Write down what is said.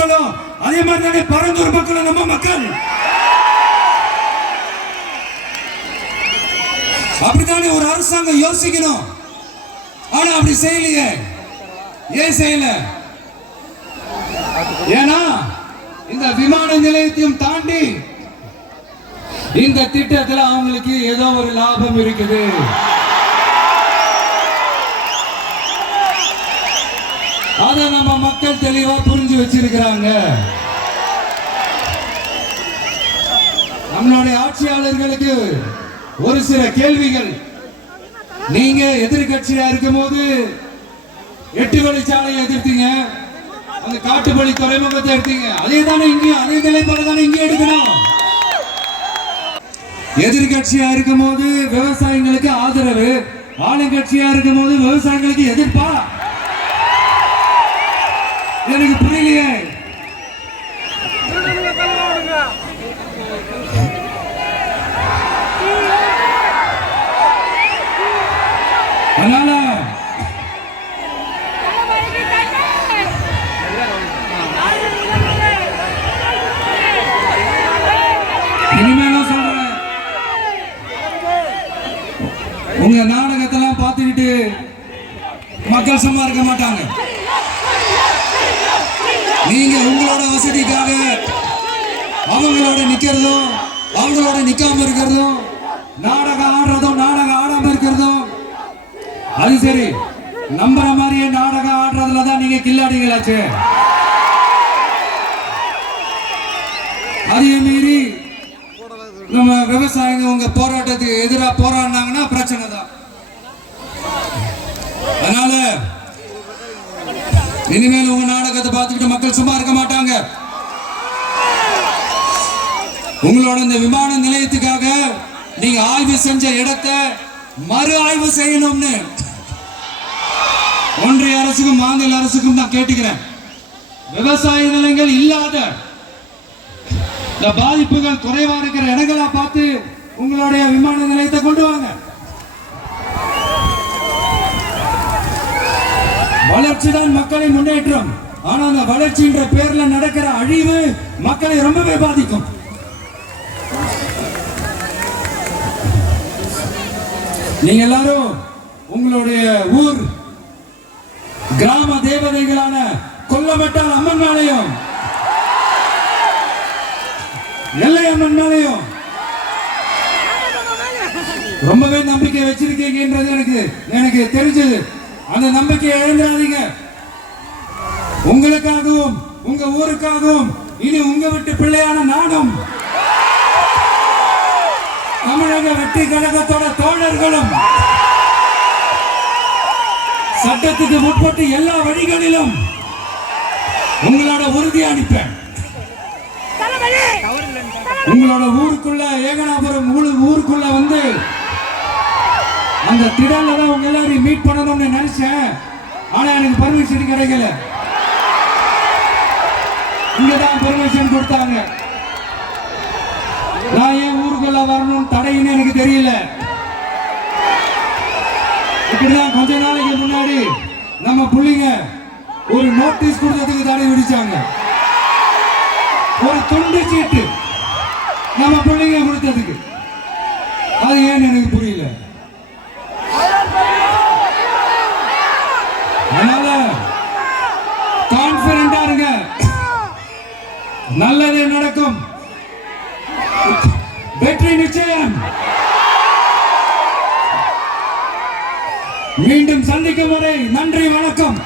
மக்களும் அதே மாதிரி தானே பரந்தூர் மக்களும் நம்ம மக்கள். அப்படித்தானே ஒரு அரசாங்கம் யோசிக்கணும். ஆனா அப்படி செய்யலையே. ஏன் செய்யல? ஏன்னா இந்த விமான நிலையத்தையும் தாண்டி இந்த திட்டத்தில் அவங்களுக்கு ஏதோ ஒரு லாபம் இருக்குது. அதை நம்ம மக்கள் தெளிவா புரிஞ்சு வச்சிருக்கிறாங்க. நம்மளுடைய ஆட்சியாளர்களுக்கு ஒரு சில கேள்விகள். நீங்க எதிர்கட்சியா இருக்கும் போது 8 வழிச்சாலையை எதிர்த்தீங்க, அந்த காட்டுப்பள்ளி துறைமுகத்தை எடுத்தீங்க. அதே தானே இங்கேயும் அதே நிலைப்பாடு தானே இங்கே எடுக்கணும். எதிர்கட்சியா இருக்கும் போது விவசாயிகளுக்கு ஆதரவு, ஆளுங்கட்சியா இருக்கும் போது விவசாயிகளுக்கு எதிர்ப்பா? எனக்கு புரியலையே. அதனால இனிமேலும் சொல்றேன், உங்க நாடகத்தெல்லாம் பார்த்துக்கிட்டு மக்கள் சும்மா இருக்க மாட்டாங்க. நீங்க உங்களோட வசதிக்காக அவங்களோட நிக்கிறதும் அவங்களோட நிக்காம இருக்கிறதும், நாடகம் ஆடுறதும் நாடகம் ஆடாம இருக்கிறதும், அது சரி. நம்புற மாதிரியே நாடகம் ஆடுறதுல தான் நீங்க கில்லாடிகளாச்சு. அதையும் மீறி நம்ம விவசாயிங்க உங்க போராட்டத்துக்கு எதிராக போராடினாங்கன்னா பிரச்சனை தான். அதனால இனிமேல் உங்க நாடகத்தை பார்த்துக்கிட்டு மக்கள் சும்மா இருக்க மாட்டாங்க. உங்களோட இந்த விமான நிலையத்துக்காக நீங்க ஆய்வு செஞ்ச இடத்தை மறு ஆய்வு செய்யணும்னு ஒன்றிய அரசுக்கும் மாநில அரசுக்கும் நான் கேட்டுக்கிறேன். விவசாய நிலங்கள் இல்லாத இந்த பாதிப்புகள் குறைவா இருக்கிற இடங்களா பார்த்து உங்களுடைய விமான நிலையத்தை கொண்டு வாங்க. வளர்ச்சி தான் மக்களின் முன்னேற்றம். ஆனா அந்த வளர்ச்சின்ற பேர்ல நடக்கிற அழிவு மக்களை ரொம்பவே பாதிக்கும். நீங்க எல்லாரும் உங்களுடைய ஊர் கிராம தேவதைகளான கொல்லமட்டால் அம்மன் மேலையும் எல்லை அம்மன் மேலையும் ரொம்பவே நம்பிக்கை வச்சிருக்கீங்கன்றது எனக்கு தெரிஞ்சது. அந்த நம்பிக்கையை இழந்துடாதீங்க. உங்களுக்காகவும் உங்க ஊருக்காகவும் இனி உங்க வீட்டு பிள்ளையான நாடும் தமிழக வெற்றி கழகத்தோட தோழர்களும் சட்டத்துக்கு முற்பட்டு எல்லா வழிகளிலும் உங்களோட உறுதி அளிப்பேன். உங்களோட ஊருக்குள்ள ஏகனாபுரம் ஊருக்குள்ள வந்து அந்த திடல்ல தான் உங்க எல்லாரையும் மீட் பண்ணணும்னு நினைச்சேன். ஆனா எனக்கு பர்மிஷன் கிடைக்கல. இங்கதான் பர்மிஷன் கொடுத்தாங்க. நான் ஏன் ஊருக்குள்ள வரணும் தடைன்னு எனக்கு தெரியல. இப்படிதான் கொஞ்ச நாளைக்கு முன்னாடி நம்ம புள்ளிங்க ஒரு நோட்டீஸ் கொடுத்ததுக்கு தடை விதிச்சாங்க. ஒரு துண்டு சீட்டு நம்ம பிள்ளைங்க கொடுத்ததுக்கு. அது ஏன்னு எனக்கு புரியல. அதனால கான்பிடண்டா இருங்க, நல்லதே நடக்கும், வெற்றி நிச்சயம். மீண்டும் சந்திக்கும் வரை நன்றி, வணக்கம்.